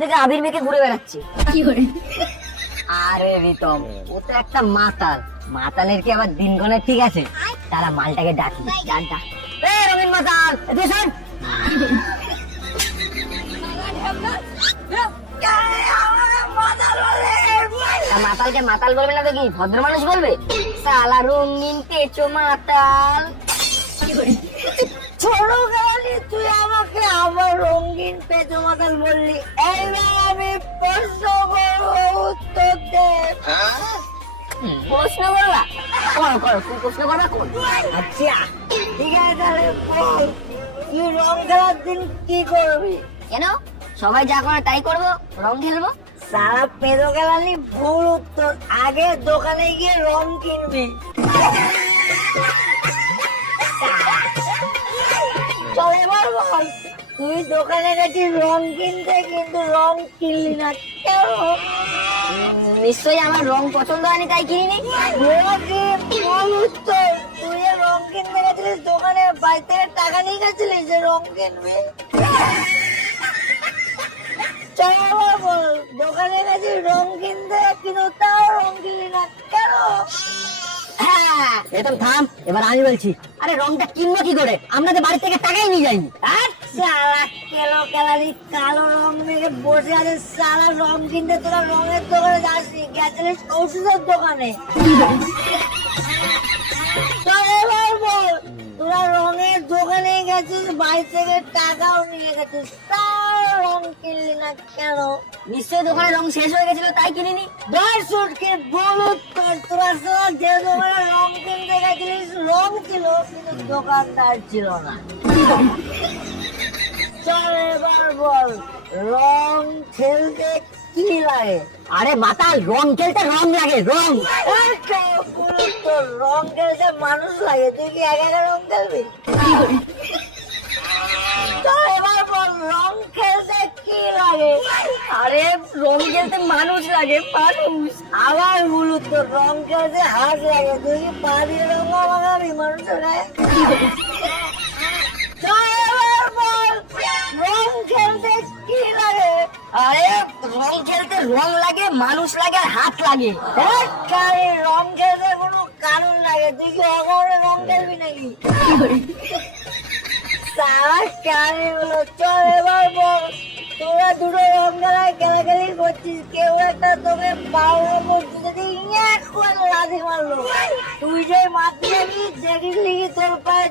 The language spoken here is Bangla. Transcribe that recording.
থেকে আবির মেখে ঘুরে বেড়াচ্ছে। আরে রিতম, ও তো একটা মাতাল। মাতালের কি আবার দিন গণের ঠিক আছে? তারা মালটাকে ডাকি, ডাক। এই রঙিন মাতাল, এদিকে শোন। মাতালকে মাতাল বলবে না তো কি ভদ্র মানুষ বলবে? সালা রঙিন কেচো মাতাল। ছোট গালি, তুই আমাকে আবার রঙিন পেঁচো মাতাল বললি। এইবার আমি প্রশ্ন করবো, উত্তর দে। প্রশ্ন করবা? করো, তুই প্রশ্ন করবা কোন? আচ্ছা ঠিক আছে, তাহলে বল, তুই রং খেলার দিন কি করবি? কেন, সবাই যা করে তাই করবো, রং খেলবো। সারা পেঁদো খেলালি, ভুল উত্তর। আগে দোকানে গিয়ে রং কিনবি। চল এবার বল, তুই দোকানে গেছিস রং কিনতে, কিন্তু রং কিনলি না কেন? নিশ্চয়ই আমার রং পছন্দ হয়নি তাই কিনিনি। ভুল উত্তর। তুই রং কিনতে গেছিলিস দোকানে, বাড়ি থেকে টাকা নিয়ে গেছিলিস যে রং কিনবি। চল এবার বল, দোকানে গেছিস রং কিনতে, কিন্তু তাও রং কিনলি না কেন? হ্যাঁ, এরকম থাম, এবার আমি বলছি। আরে রংটা কিনবো কি করে? আমরা তো বাড়ি থেকে টাকাই নিয়ে যাইনি। সালা কেলো কেলারি, কালো রং মেখে বসে আছে। সালা রং কিনতে তোরা রঙের দোকানে যাসনি, গেছিলিস ওষুধের দোকানে। এবার বল, তোরা রঙের দোকানে গেছিস, বাড়ি থেকে টাকাও নিয়ে গেছিস, তাও রং কিনলি না কেন? নিশ্চয়ই দোকানে রং শেষ হয়ে গেছিল তাই কিনিনি। দর্শককে বল উত্তর। তোরা যে দোকানে রং কিনতে গেছিলিস রং ছিল, কিন্তু দোকানদার ছিল না। চল এবার বল, রং খেলতে কি লাগে? আরে মাতাল, রং খেলতে রং লাগে, রং। রং খেলতে মানুষ লাগে, তুই কি একা একা রং খেলবি? চল এবার বল, রং খেলতে কি লাগে? আরে রং খেলতে মানুষ লাগে, মানুষ। আবার ভুল উত্তর। রং খেলতে হাত লাগে, তুই কি পা দিয়ে রং মাখাবি মানুষের গায়ে? রং খেলতে কি লাগে? আরে রং খেলতে রং লাগে, মানুষ লাগে, আর হাত লাগে। রং খেলতে কোনো কারণ লাগে, তুই কি অকারণে রং খেলবি নাকি? চল এবার বল, তোরা দুটো রং খেলায় খেলাখেলি করছিস, কেউ একটা তোকে পাওয়ার উপর যদি লাথি মারলো, তুই যে মারতে যাবি, দেখিস তোর পায়ে